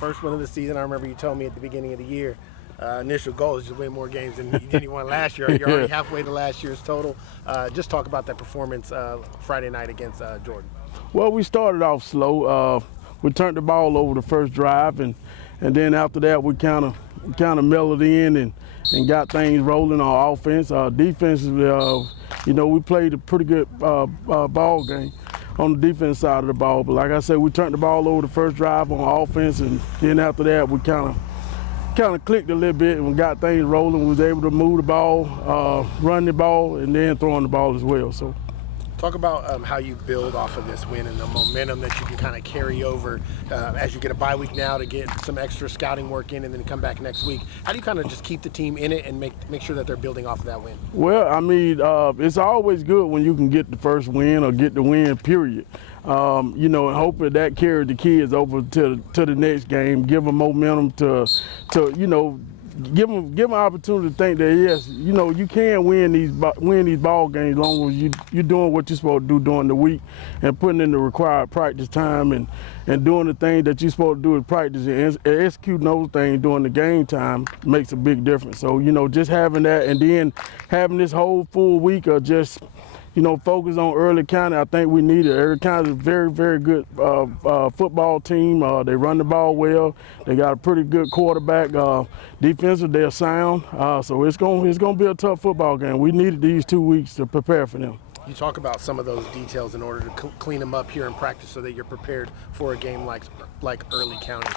first one of the season. I remember you told me at the beginning of the year, initial goal is to win more games than you won last year. You're already halfway to last year's total. Just talk about that performance Friday night against Jordan. Well, we started off slow. We turned the ball over the first drive, and then after that we kind of mellowed in and got things rolling on offense. Defense, we played a pretty good ball game on the defense side of the ball. But like I said, we turned the ball over the first drive on offense, and then after that we kind of clicked a little bit and we got things rolling. We was able to move the ball, run the ball, and then throwing the ball as well. So. Talk about how you build off of this win and the momentum that you can kind of carry over as you get a bye week now to get some extra scouting work in and then come back next week. How do you kind of just keep the team in it and make sure that they're building off of that win? Well, I mean, it's always good when you can get the first win or get the win, period. And hopefully that carries the kids over to the next game, give them momentum to give them an opportunity to think that yes, you can win these ball games as long as you're doing what you're supposed to do during the week and putting in the required practice time and doing the things that you're supposed to do in practice and executing those things during the game time makes a big difference. So just having that and then having this whole full week of just focus on Early County. I think we need it. Early County is a very, very good football team. They run the ball well. They got a pretty good quarterback. Defensive, they're sound. So it's gonna be a tough football game. We needed these 2 weeks to prepare for them. You talk about some of those details in order to clean them up here in practice so that you're prepared for a game like Early County.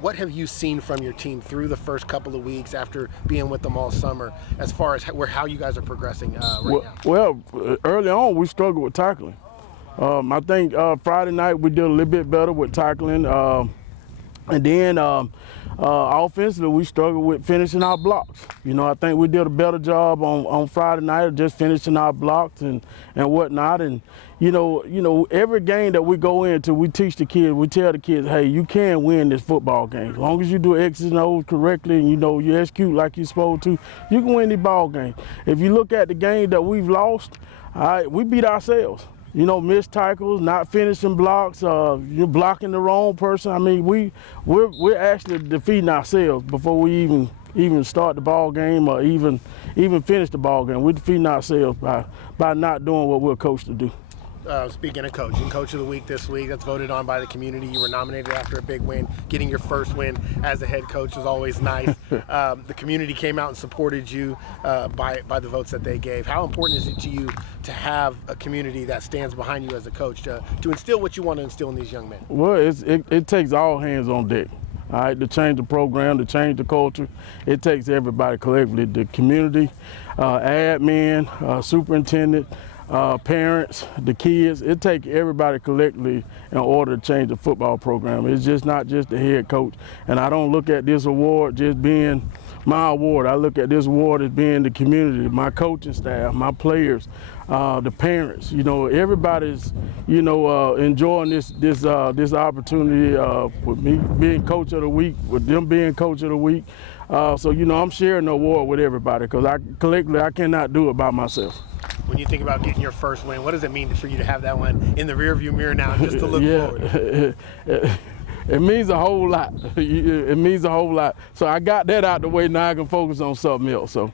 What have you seen from your team through the first couple of weeks after being with them all summer as far as how you guys are progressing right now? Well, early on we struggled with tackling. I think Friday night we did a little bit better with tackling. And then offensively, we struggled with finishing our blocks. I think we did a better job on Friday night of just finishing our blocks and whatnot. And every game that we go into, we teach the kids, we tell the kids, hey, you can win this football game. As long as you do X's and O's correctly and you execute like you're supposed to, you can win the ball game. If you look at the game that we've lost, we beat ourselves. Missed tackles, not finishing blocks, you're blocking the wrong person. I mean, we're actually defeating ourselves before we even start the ball game or even finish the ball game. We're defeating ourselves by not doing what we're coached to do. Speaking of coaching, Coach of the Week this week, that's voted on by the community. You were nominated after a big win. Getting your first win as a head coach is always nice. The community came out and supported you by the votes that they gave. How important is it to you to have a community that stands behind you as a coach to instill what you want to instill in these young men? Well, it takes all hands on deck. All right, to change the program, to change the culture, it takes everybody collectively, the community, admin, superintendent, parents, the kids. It takes everybody collectively in order to change the football program. It's just not just the head coach. And I don't look at this award just being my award. I look at this award as being the community, my coaching staff, my players, the parents. Everybody's enjoying this opportunity with me being coach of the week, with them being coach of the week. So I'm sharing the award with everybody because collectively I cannot do it by myself. When you think about getting your first win, what does it mean for you to have that one in the rearview mirror now, just to look forward? It means a whole lot. It means a whole lot. So I got that out the way. Now I can focus on something else. So.